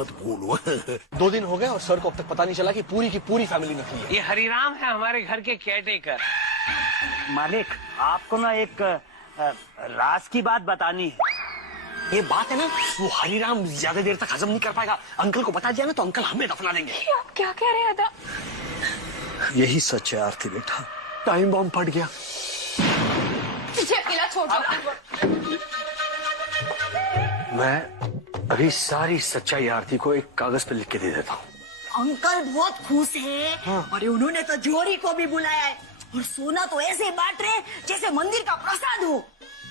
मत बोलो। 2 दिन हो गए और सर को अब तक पता नहीं चला कि पूरी की पूरी फैमिली नकली है। ये हरिराम है हमारे घर के केयरटेकर। मालिक, आपको ना एक राज की बात बतानी है। ये बात है ना, वो हरिराम ज्यादा देर तक हजम नहीं कर पाएगा। अंकल को बता दिया ना तो अंकल हमें दफना देंगे। आप क्या कह रहे हैं दादा? यही सच है आरती बेटा, टाइम बॉम्ब फट गया। मुझे अकेला छोड़ दो। मैं अभी सारी सच्चाई आरती को एक कागज पे लिख के दे देता हूँ। अंकल बहुत खुश है। हाँ। और उन्होंने तो जोरी को भी बुलाया है और सोना तो ऐसे बांट रहे जैसे मंदिर का प्रसाद हो।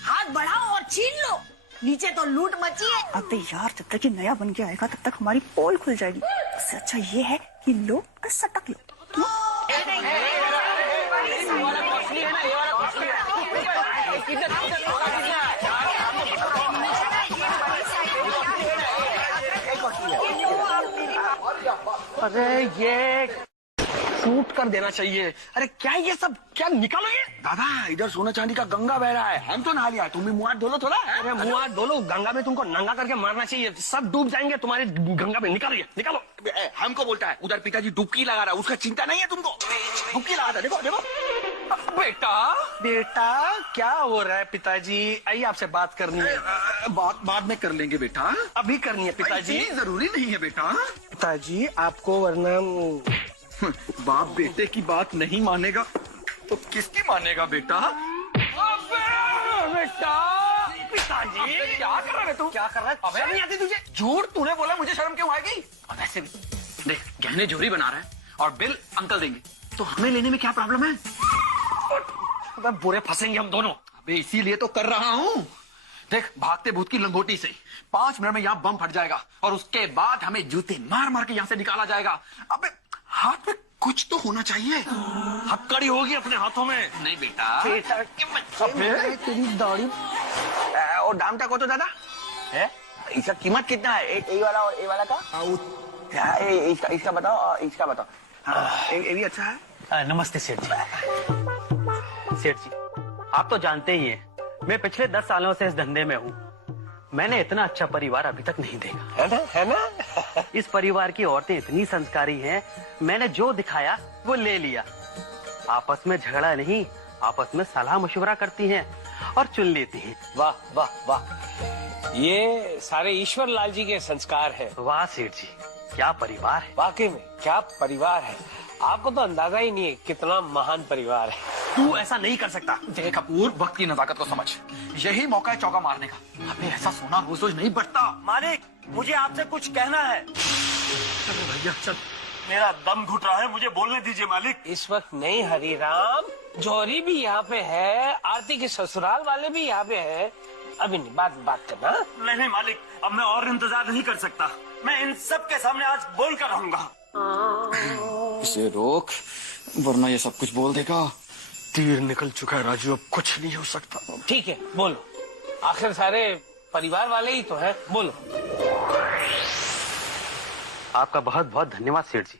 हाथ बढ़ाओ और छीन लो, नीचे तो लूट मची है। अबे यार, जब तक ये नया बन के आएगा तब तक हमारी पोल खुल जाएगी। इससे अच्छा ये है कि लो और सटक लो। अरे ये शूट कर देना चाहिए। अरे क्या ये सब, क्या निकालो ये। दादा इधर सोना चांदी का गंगा बह रहा है, हम तो नहा लिया, तुम भी मुंह हाथ धो लो थोड़ा। अरे मुंह हाथ धो लो, गंगा में तुमको नंगा करके मारना चाहिए, सब डूब जाएंगे तुम्हारे गंगा में। निकालो ये, निकालो। हमको बोलता है, उधर पिताजी डुबकी लगा रहा है, उसका चिंता नहीं है तुमको। डुबकी लगा था, देखो देखो। बेटा क्या हो रहा है पिताजी? आइए आपसे बात करनी है। बात बाद में कर लेंगे बेटा, अभी करनी है पिताजी। जरूरी नहीं है बेटा। पिताजी आपको वरना बाप बेटे की बात नहीं मानेगा तो किसकी मानेगा बेटा? बेटा पिताजी क्या कर रहा है तू? क्या कर रहा है? शर्म नहीं आती तुझे? झूठ तूने बोला, मुझे शर्म क्यों आएगी? और वैसे भी देख, गहने जोरी बना रहा है और बिल अंकल देंगे, तो हमें लेने में क्या प्रॉब्लम है? बुरे फंसेंगे हम दोनों। अबे इसीलिए तो कर रहा हूँ। देख, भागते भूत की लंगोटी से 5 मिनट में यहाँ बम फट जाएगा और उसके बाद हमें जूते मार मार के यहाँ से निकाला जाएगा। अबे हाथ में कुछ तो होना चाहिए। हथकड़ी होगी अपने हाथों में। नहीं बेटा। तेरी दाढ़ी। और दाम तक हो तो दादा है, इसका कीमत कितना है? ये वाला और ये वाला का? इसका बताओ, इसका बताओ। हाँ, ये भी अच्छा है। नमस्ते सेठ जी। सेठ जी, आप तो जानते ही हैं, मैं पिछले 10 सालों से इस धंधे में हूँ। मैंने इतना अच्छा परिवार अभी तक नहीं देखा। है ना? इस परिवार की औरतें इतनी संस्कारी हैं, मैंने जो दिखाया वो ले लिया। आपस में झगड़ा नहीं, आपस में सलाह मशवरा करती हैं और चुन लेती हैं। वाह वाह वाह, ये सारे ईश्वर लाल जी के संस्कार है। वाह सेठ जी, क्या परिवार है। वाकई में क्या परिवार है। आपको तो अंदाजा ही नहीं है कितना महान परिवार है। तू ऐसा नहीं कर सकता। देख कपूर, वक्त की नजाकत को समझ, यही मौका है चौका मारने का। अबे ऐसा सोना रोज रोज नहीं बढ़ता। मालिक, मुझे आपसे कुछ कहना है। चलो भैया चल। मेरा दम घुट रहा है, मुझे बोलने दीजिए मालिक। इस वक्त नहीं हरिराम, जौहरी भी यहाँ पे है, आरती के ससुराल वाले भी यहाँ पे है। अभी नहीं, बात करना। नहीं मालिक, अब मैं और इंतजार नहीं कर सकता। मैं इन सब के सामने आज बोल कर रहूंगा। इसे रोक, वरना ये सब कुछ बोल देगा। तीर निकल चुका है राजू, अब कुछ नहीं हो सकता। ठीक है, बोलो। आखिर सारे परिवार वाले ही तो है, बोलो। आपका बहुत बहुत धन्यवाद सेठ जी,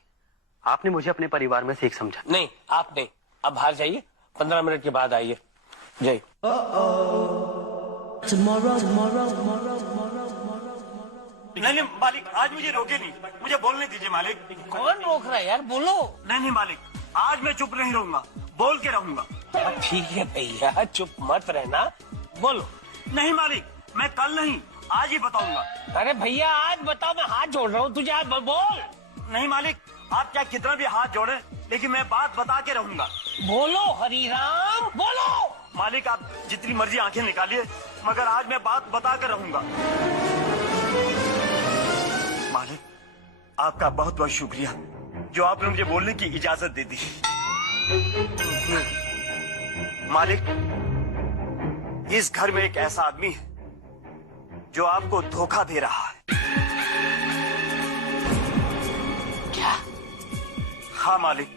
आपने मुझे अपने परिवार में से एक समझा। नहीं, आप नहीं, अब बाहर जाइए, 15 मिनट के बाद आइए। जाइए। नहीं मालिक, आज मुझे रोके नहीं, मुझे बोलने दीजिए मालिक। कौन रोक रहा है यार, बोलो। नहीं मालिक, आज मैं चुप नहीं रहूंगा, बोल के रहूंगा। ठीक है भैया, चुप मत रहना, बोलो। नहीं मालिक, मैं कल नहीं, आज ही बताऊंगा। अरे भैया आज बताओ, मैं हाथ जोड़ रहा हूँ तुझे, आज बोल। नहीं मालिक, आप क्या कितना भी हाथ जोड़े, लेकिन मैं बात बता के रहूंगा। बोलो हरिराम, बोलो। मालिक, आप जितनी मर्जी आंखें निकालिए, मगर आज मैं बात बता कर रहूंगा। मालिक, आपका बहुत बहुत शुक्रिया जो आपने मुझे बोलने की इजाजत दे दी। मालिक, इस घर में एक ऐसा आदमी है जो आपको धोखा दे रहा है। क्या? हाँ मालिक,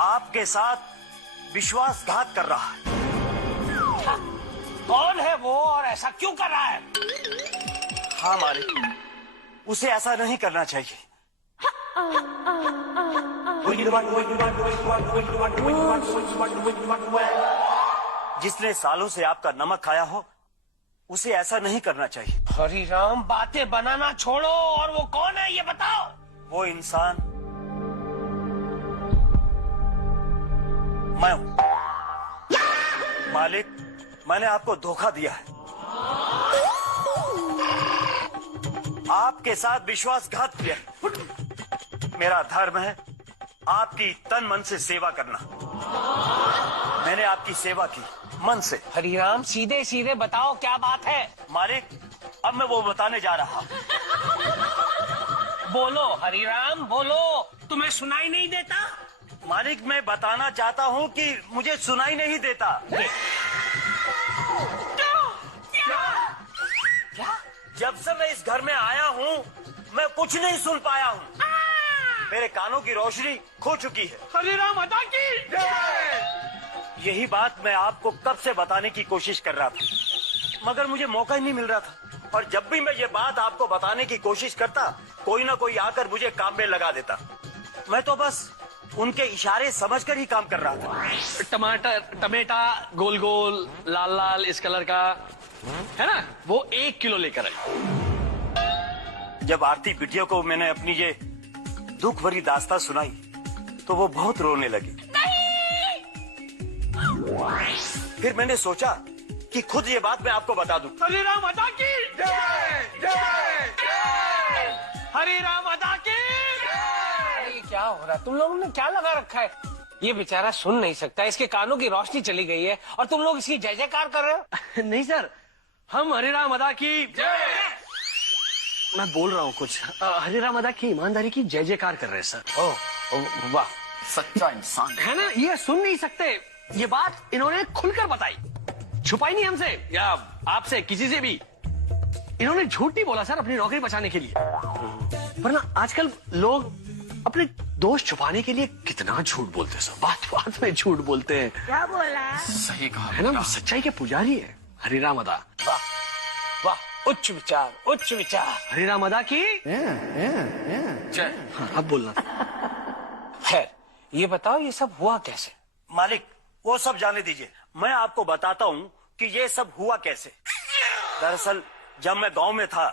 आपके साथ विश्वासघात कर रहा है। कौन है वो और ऐसा क्यों कर रहा है? हाँ मालिक, उसे ऐसा नहीं करना चाहिए। जिसने सालों से आपका नमक खाया हो, उसे ऐसा नहीं करना चाहिए। हरी राम, बातें बनाना छोड़ो और वो कौन है ये बताओ। वो इंसान मैं हूं। मालिक, मैंने आपको धोखा दिया है। आपके साथ विश्वासघात किया है। मेरा धर्म है आपकी तन मन से सेवा करना। मैंने आपकी सेवा की मन से। हरिराम, सीधे सीधे बताओ क्या बात है। मालिक, अब मैं वो बताने जा रहा हूं। बोलो हरिराम, बोलो। तुम्हें सुनाई नहीं देता? मालिक, मैं बताना चाहता हूं कि मुझे सुनाई नहीं देता। जब से मैं इस घर में आया हूं, मैं कुछ नहीं सुन पाया हूं। मेरे कानों की रोशनी खो चुकी है। हरिराम अदा की यही बात मैं आपको कब से बताने की कोशिश कर रहा था, मगर मुझे मौका ही नहीं मिल रहा था। और जब भी मैं ये बात आपको बताने की कोशिश करता, कोई ना कोई आकर मुझे काम में लगा देता। मैं तो बस उनके इशारे समझकर ही काम कर रहा था। टमाटर, टमेटा गोल गोल लाल लाल इस कलर का है ना, वो 1 किलो लेकर आए। जब आरती बिटिया को मैंने अपनी ये दुख भरी दास्तां सुनाई तो वो बहुत रोने लगी। फिर मैंने सोचा कि खुद ये बात मैं आपको बता दूं। हरिराम अदा की हरिराम अदा की। अरे क्या हो रहा है? तुम लोगों ने क्या लगा रखा है? ये बेचारा सुन नहीं सकता, इसके कानों की रोशनी चली गई है और तुम लोग इसकी जय जयकार कर रहे हो। नहीं सर, हम हरिराम अदा की मैं बोल रहा हूँ कुछ। हरिराम अदा की ईमानदारी की जय जयकार कर रहे हैं सर। ओह वाह, सच्चा इंसान है ना, ये सुन नहीं सकते। ये बात इन्होंने खुलकर बताई, छुपाई नहीं हमसे या आपसे, किसी से भी। इन्होंने झूठ नहीं बोला सर अपनी नौकरी बचाने के लिए। वरना आजकल लोग अपने दोष छुपाने के लिए कितना झूठ बोलते हैं सर, बात बात में झूठ बोलते हैं। क्या बोला? सही कहा है ना, सच्चाई के पुजारी है हरिराम अदा। वाह वाह, उच्च विचार, उच्च विचार। हरिराम अदा की जय। हाँ, अब बोलना। खैर, ये बताओ ये सब हुआ कैसे? मालिक, वो सब जाने दीजिए, मैं आपको बताता हूं कि ये सब हुआ कैसे। दरअसल जब मैं गांव में था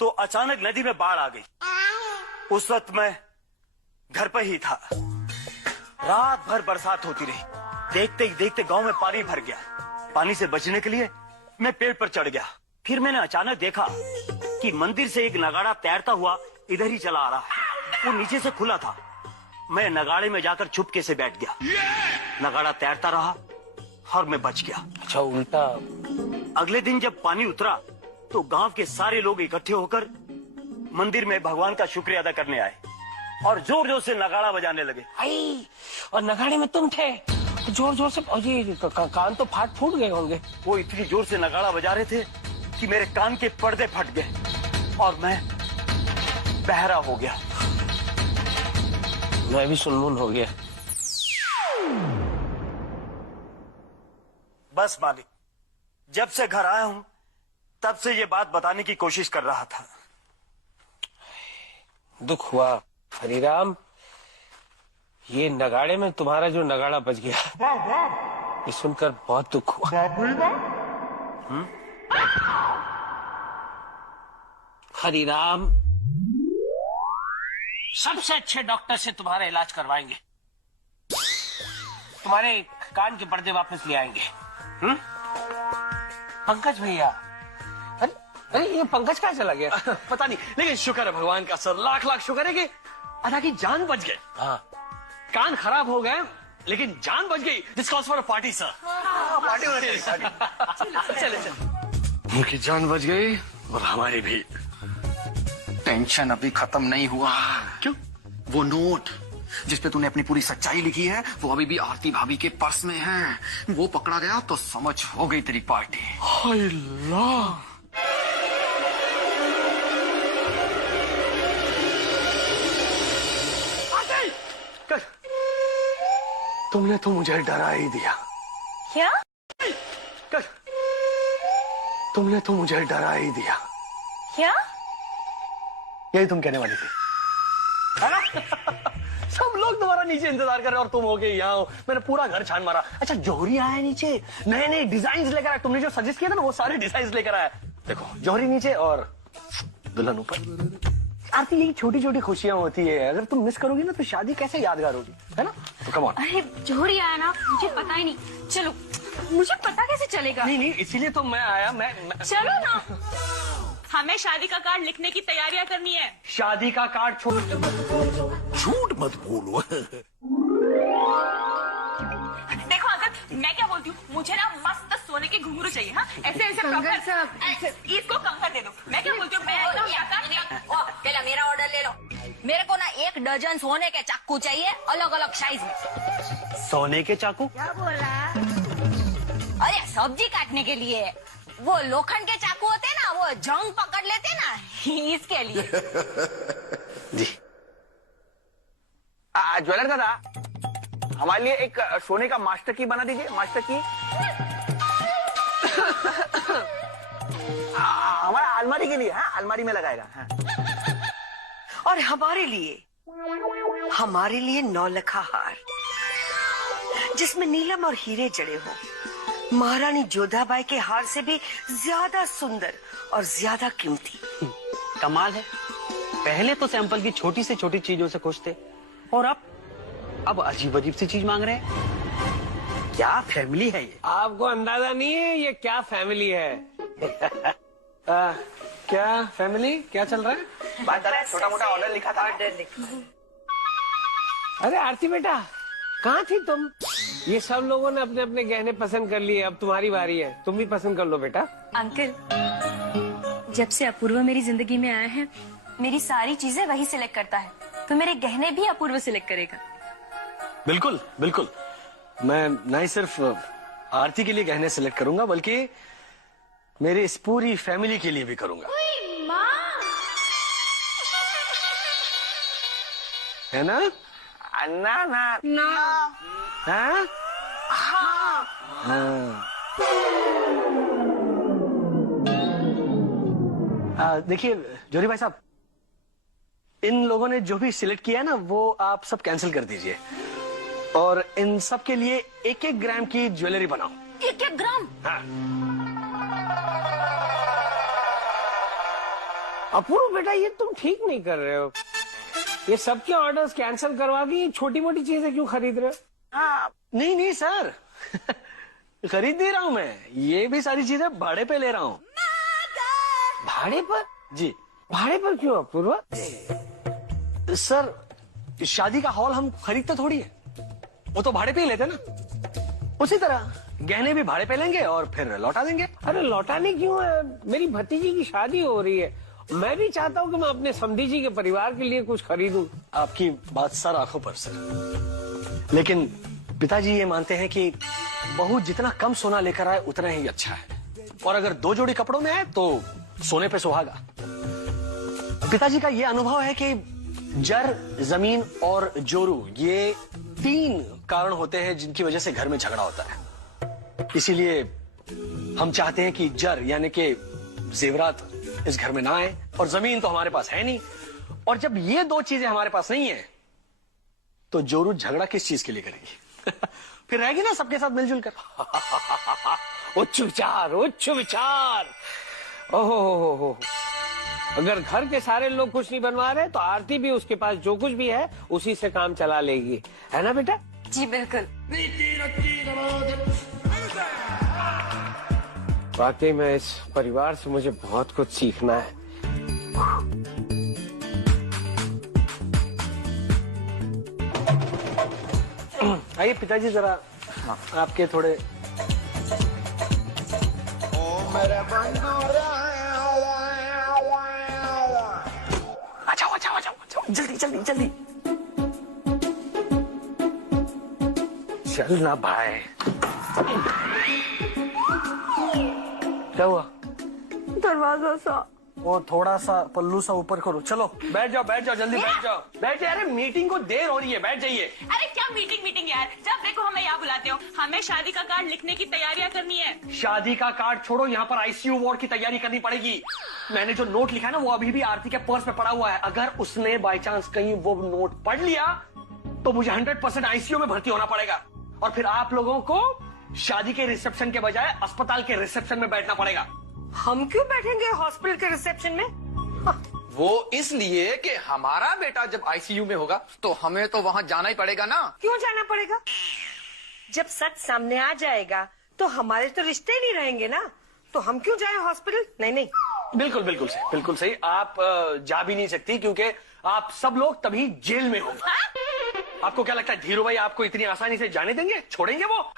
तो अचानक नदी में बाढ़ आ गई। उस वक्त मैं घर पर ही था। रात भर बरसात होती रही। देखते ही देखते गांव में पानी भर गया। पानी से बचने के लिए मैं पेड़ पर चढ़ गया। फिर मैंने अचानक देखा कि मंदिर से एक नगाड़ा तैरता हुआ इधर ही चला आ रहा है। वो नीचे से खुला था। मैं नगाड़े में जाकर चुपके से बैठ गया। नगाड़ा तैरता रहा और मैं बच गया। अच्छा, उल्टा? अगले दिन जब पानी उतरा तो गांव के सारे लोग इकट्ठे होकर मंदिर में भगवान का शुक्रिया अदा करने आए और जोर जोर से नगाड़ा बजाने लगे। आई, और नगाड़े में तुम थे? जोर जोर से? अरे कान तो फूट गए होंगे। वो इतनी जोर से नगाड़ा बजा रहे थे कि मेरे कान के पर्दे फट गए और मैं बहरा हो गया। मैं भी सुनमुन हो गया। बस मालिक, जब से घर आया हूं तब से ये बात बताने की कोशिश कर रहा था। दुख हुआ हरिराम, ये नगाड़े में तुम्हारा जो नगाड़ा बज गया, ये सुनकर बहुत दुख हुआ। हरिराम, सबसे अच्छे डॉक्टर से तुम्हारा इलाज करवाएंगे, तुम्हारे कान के पर्दे वापस ले आएंगे। पंकज भैया, अरे ये पंकज कहाँ चला गया? पता नहीं, लेकिन शुक्र है भगवान का सर, लाख लाख शुक्र है कि अदा की जान बच गई। हाँ, कान खराब हो गए लेकिन जान बच गई। This calls for a party sir. Party हो रही है। चले। उनकी जान बच गई और हमारी भी। टेंशन अभी खत्म नहीं हुआ। क्यों? वो नोट जिस पे तूने अपनी पूरी सच्चाई लिखी है वो अभी भी आरती भाभी के पर्स में है। वो पकड़ा गया तो समझ हो गई तेरी पार्टी। हाय अल्लाह। तुमने तो मुझे डरा ही दिया। क्या? तुमने तो मुझे डरा ही दिया। क्या? यही तुम कहने वाली थी। सब लोग तुम्हारा नीचे इंतजार कर रहे हैं और तुम हो गए यहाँ हो। मैंने पूरा घर छान मारा। अच्छा जौहरी आया है नीचे, नए नए डिजाइन लेकर आया। तुमने जो सजेस्ट किया था ना वो सारे डिजाइन लेकर आया। देखो जौहरी नीचे और दुल्हन ऊपर। आरती यही छोटी छोटी खुशियां होती है, अगर तुम मिस करोगी ना तो शादी कैसे यादगार होगी, है ना? तो कम ऑन। अरे जोहरी आया ना, मुझे पता ही नहीं। चलो, मुझे पता कैसे चलेगा? नहीं नहीं इसीलिए तो मैं आया। मैं चलो ना। हमें शादी का कार्ड लिखने की तैयारियां करनी है। शादी का कार्ड छोड़। झूठ मत बोलो। देखो अंकल, मैं क्या बोलती हूँ, मुझे ना मस्त सोने के घुंघरू चाहिए। हाँ ऐसे ऐसे इसको कंकर दे दो। मैं क्या बोलती हूँ, मैं पहला मेरा ऑर्डर ले लो। मेरे को ना 1 डजन सोने के चाकू चाहिए, अलग अलग साइज में। सोने के चाकू? क्या बोल रहा? अरे सब्जी काटने के लिए वो लोखंड के चाकू होते हैं ना, वो जंग पकड़ लेते ना, इसके लिए। जी ज्वेलर दादा, हमारे लिए एक सोने का मास्टर की बना दीजिए। मास्टर की हमारा अलमारी के लिए। हाँ अलमारी में लगाएगा। हाँ। और हमारे लिए 9 लखा हार जिसमें नीलम और हीरे जड़े हो, महारानी जोधाबाई के हार से भी ज्यादा सुंदर और ज्यादा कीमती। कमाल है, पहले तो सैंपल की छोटी से छोटी चीजों से खुश थे और अब अजीब अजीब सी चीज मांग रहे हैं। क्या फैमिली है ये? आपको अंदाजा नहीं है ये क्या फैमिली है। क्या फैमिली, क्या चल रहा है? बात दादा, छोटा मोटा ऑर्डर लिखा था। अरे आरती बेटा, कहाँ थी तुम? ये सब लोगों ने अपने अपने गहने पसंद कर लिए, अब तुम्हारी बारी है, तुम भी पसंद कर लो बेटा। अंकल, जब से अपूर्व मेरी जिंदगी में आया है, मेरी सारी चीजें वही सिलेक्ट करता है, तो मेरे गहने भी अपूर्व सिलेक्ट करेगा। बिल्कुल बिल्कुल, मैं नहीं सिर्फ आरती के लिए गहने सिलेक्ट करूंगा बल्कि मेरी इस पूरी फैमिली के लिए भी करूंगा। है ना? ना ना ना। हाँ? हाँ। देखिए जोरी भाई साहब, इन लोगों ने जो भी सिलेक्ट किया है ना वो आप सब कैंसिल कर दीजिए और इन सब के लिए 1-1 ग्राम की ज्वेलरी बनाओ। 1-1 ग्राम? हाँ। अपूर्व बेटा, ये तुम ठीक नहीं कर रहे हो। ये सबके ऑर्डर्स कैंसिल करवा के छोटी मोटी चीजें क्यों खरीद रहे हो? नहीं नहीं सर, खरीद नहीं रहा हूं मैं, ये भी सारी चीजें भाड़े पे ले रहा हूँ। भाड़े पर? जी। भाड़े पर क्यों अपूर्व? सर शादी का हॉल हम खरीदते थोड़ी है, वो तो भाड़े पे ही लेते ना। उसी तरह गहने भी भाड़े पे लेंगे और फिर लौटा देंगे। अरे लौटाने क्यों है? मेरी भतीजी की शादी हो रही है, मैं भी चाहता हूँ कि मैं अपने समधी जी के परिवार के लिए कुछ खरीदूं। आपकी बात सर आंखों पर सर, लेकिन पिताजी ये मानते हैं कि बहू जितना कम सोना लेकर आए उतना ही अच्छा है, और अगर 2 जोड़ी कपड़ों में आए तो सोने पे सुहागा। पिताजी का ये अनुभव है कि जर, जमीन और जोरू, ये 3 कारण होते हैं जिनकी वजह से घर में झगड़ा होता है। इसीलिए हम चाहते हैं कि जर यानी कि जेवरात इस घर में ना आए, और जमीन तो हमारे पास है नहीं, और जब ये 2 चीजें हमारे पास नहीं है तो जोरू झगड़ा किस चीज के लिए करेगी? फिर रहेगी ना सबके साथ मिलजुल कर। उच्च विचार, उच्च विचार। ओहो, अगर घर के सारे लोग कुछ नहीं बनवा रहे तो आरती भी उसके पास जो कुछ भी है उसी से काम चला लेगी, है ना बेटा? जी बिल्कुल। वाकई में इस परिवार से मुझे बहुत कुछ सीखना है। आइए पिताजी, जरा आपके थोड़े। अच्छा, जल्दी जल्दी जल्दी चल ना भाई। क्या हुआ? दरवाजा सा। वो थोड़ा सा पल्लू सा ऊपर करो। चलो बैठ जाओ जल्दी बैठ जाओ। बैठ जाइए, अरे मीटिंग को देर हो रही है, बैठ जाइए। अरे क्या मीटिंग यार, जब देखो हमें यहाँ बुलाते हो। हमें शादी का कार्ड लिखने की तैयारियां करनी है। शादी का कार्ड छोड़ो, यहाँ पर आईसीयू वार्ड की तैयारी करनी पड़ेगी। मैंने जो नोट लिखा है ना वो अभी भी आरती के पर्स में पड़ा हुआ है। अगर उसने बाय चांस कहीं वो नोट पढ़ लिया तो मुझे 100% आईसीयू में भर्ती होना पड़ेगा और फिर आप लोगों को शादी के रिसेप्शन के बजाय अस्पताल के रिसेप्शन में बैठना पड़ेगा। हम क्यों बैठेंगे हॉस्पिटल के रिसेप्शन में? वो इसलिए कि हमारा बेटा जब आईसीयू में होगा तो हमें तो वहां जाना ही पड़ेगा ना। क्यों जाना पड़ेगा? जब सच सामने आ जाएगा तो हमारे तो रिश्ते नहीं रहेंगे ना, तो हम क्यों जाए हॉस्पिटल? नहीं नहीं, बिल्कुल बिल्कुल सही, बिल्कुल सही। आप जा भी नहीं सकती क्योंकि आप सब लोग तभी जेल में होंगे। आपको क्या लगता है धीरू भाई आपको इतनी आसानी से जाने देंगे, छोड़ेंगे वो?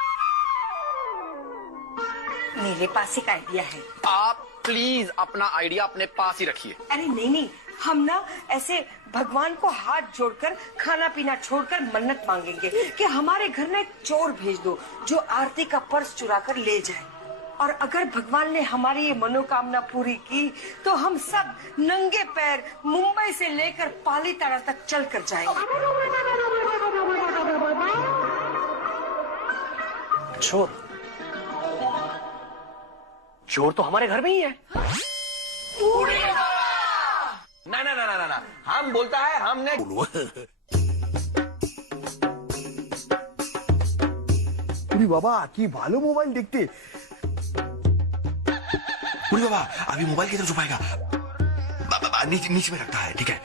मेरे पास एक आइडिया है। आप प्लीज अपना आइडिया अपने पास ही रखिए। अरे नहीं नहीं, हम ना ऐसे भगवान को हाथ जोड़कर खाना पीना छोड़कर मन्नत मांगेंगे कि हमारे घर में एक चोर भेज दो जो आरती का पर्स चुरा कर ले जाए, और अगर भगवान ने हमारी ये मनोकामना पूरी की तो हम सब नंगे पैर मुंबई से लेकर पालीताड़ा तक चल कर जाएंगे। चोर? चोर तो हमारे घर में ही है। ना ना ना ना ना, हम बोलता है हमने বাবা কি ভালো মোবাইল দেখতে। বাবা अभी मोबाइल किधर छुपाएगा? नीचे में रखता है, ठीक है।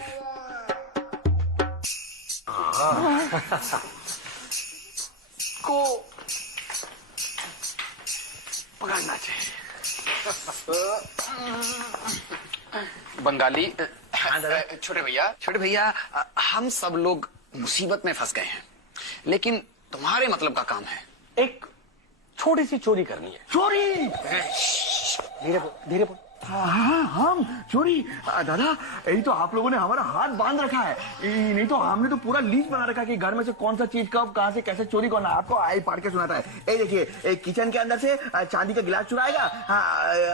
को पकड़ना चाहिए। बंगाली छोटे भैया हम सब लोग मुसीबत में फंस गए हैं, लेकिन तुम्हारे मतलब का काम है। एक छोटी सी चोरी करनी है। चोरी? धीरे बोल, धीरे बोल। हाँ हम चोरी? दादा यही तो आप लोगों ने हमारा हाथ बांध रखा है। नहीं तो हमने तो पूरा लिस्ट बना रखा है कि घर में से कौन सा चीज कब कहां से कैसे चोरी करना। आपको आई पाड़ के सुनाता है। ये देखिए, एक किचन के अंदर से चांदी का गिलास चुराएगा,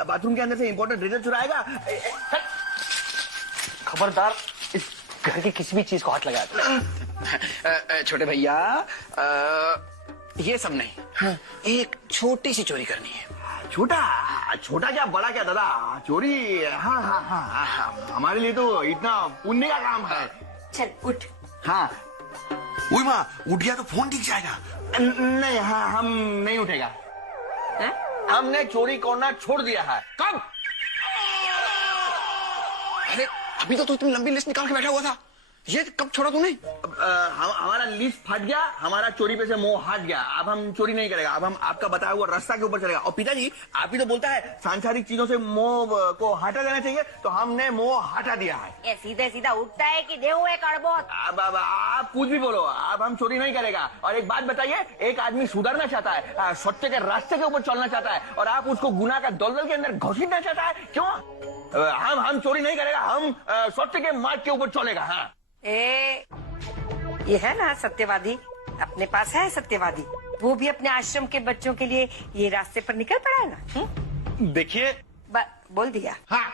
बाथरूम के अंदर से इंपोर्टेड डिटेल चुराएगा। खबरदार इस घर की किसी भी चीज को हाथ लगाया। छोटे भैया ये सब नहीं, एक छोटी सी चोरी करनी है। छोटा? छोटा क्या बड़ा क्या दादा? चोरी? हाँ हाँ हाँ हाँ, हमारे लिए तो इतना पुण्य का काम है। चल उठ। हाँ। उई माँ, उठ गया तो फोन दिख जाएगा। नहीं, हाँ हम नहीं उठेगा। हमने चोरी करना छोड़ दिया है। कब? अरे अभी तो तू इतनी लंबी लिस्ट निकाल के बैठा हुआ था, ये कब छोड़ा तूने? हमारा लिस्ट फट गया, हमारा चोरी पे से मोह हट गया। अब हम चोरी नहीं करेगा, अब हम आपका बताया हुआ रास्ता के ऊपर चलेगा। और पिताजी आप ही तो बोलता है सांसारिक चीजों से मोह को हटा देना चाहिए, तो हमने मोह हटा दिया है। ये सीधे सीधा उठता है कि देव है कड़बोत। अब आप कुछ भी बोलो, अब हम चोरी नहीं करेगा। और एक बात बताइए, एक आदमी सुधरना चाहता है, सत्य के रास्ते के ऊपर चलना चाहता है, और आप उसको गुनाह का दलदल के अंदर घसीटना चाहता है। क्यों? हम चोरी नहीं करेगा, हम सत्य के मार्ग के ऊपर चलेगा। हाँ, ये है ना सत्यवादी, अपने पास है सत्यवादी, वो भी अपने आश्रम के बच्चों के लिए ये रास्ते पर निकल पड़ा है ना। देखिए, बोल दिया। हाँ।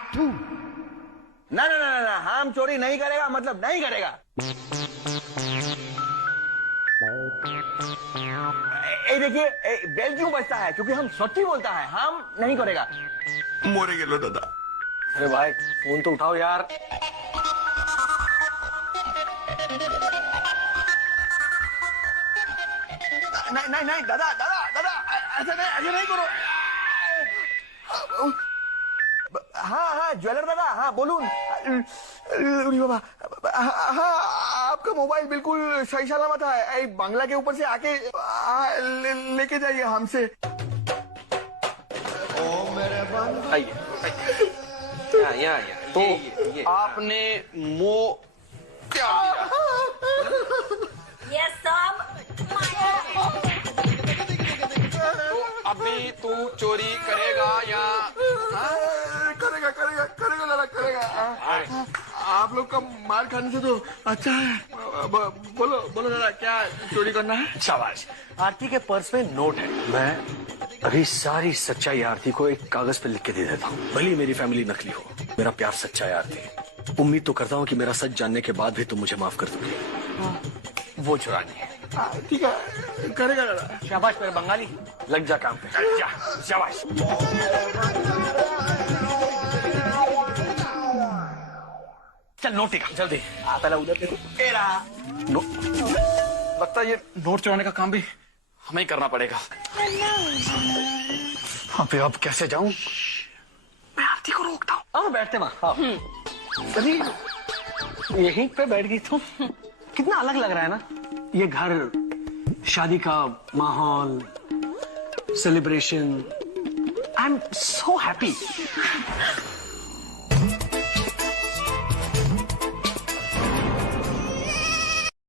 ना ना ना ना, हम चोरी नहीं करेगा मतलब नहीं करेगा। देखिए, बेल क्यों बजता है? क्योंकि हम सच्ची बोलता है, हम नहीं करेगा। मोरे गेलो दादा। अरे भाई फोन तो उठाओ यार। नहीं नहीं नहीं दादा दादा दादा, ऐसे नहीं करो। हाँ हाँ ज्वेलर दादा, हाँ बोलून। बाबा हाँ, आपका मोबाइल बिल्कुल सही सलामत है। बांग्ला के ऊपर से आके लेके जाइए हमसे। आइए यहाँ तो आपने मोह क्या दिया? ये सब तो अभी तू चोरी करेगा या? करेगा करेगा करेगा दादा करेगा। आप लोग का मार खाने से तो अच्छा है। बोलो बोलो दादा, क्या चोरी करना है? शाबाश। आरती के पर्स में नोट है, मैं अभी सारी सच्चाई आरती को एक कागज पे लिख के दे देता हूँ। भली मेरी फैमिली नकली हो, मेरा प्यार सच्चा है आरती। उम्मीद तो करता हूँ कि मेरा सच जानने के बाद भी तुम मुझे माफ कर दोगी। वो चुरानी है। ठीक है, करेगा दादा। शाबाश मेरे बंगाली, लग जा काम पे। जा, शाबाश। चल नोट निकाल जल्दी। पहले उधर देखो। नो लगता है ये नोट चुराने का काम भी हमें ही करना पड़ेगा। अबे अब कैसे जाऊं? मैं आरती को रोकता हूँ। आओ बैठते वहां। अरे यहीं पे बैठ गई तुम। कितना अलग लग रहा है ना ये घर, शादी का माहौल, celebration. I am so happy.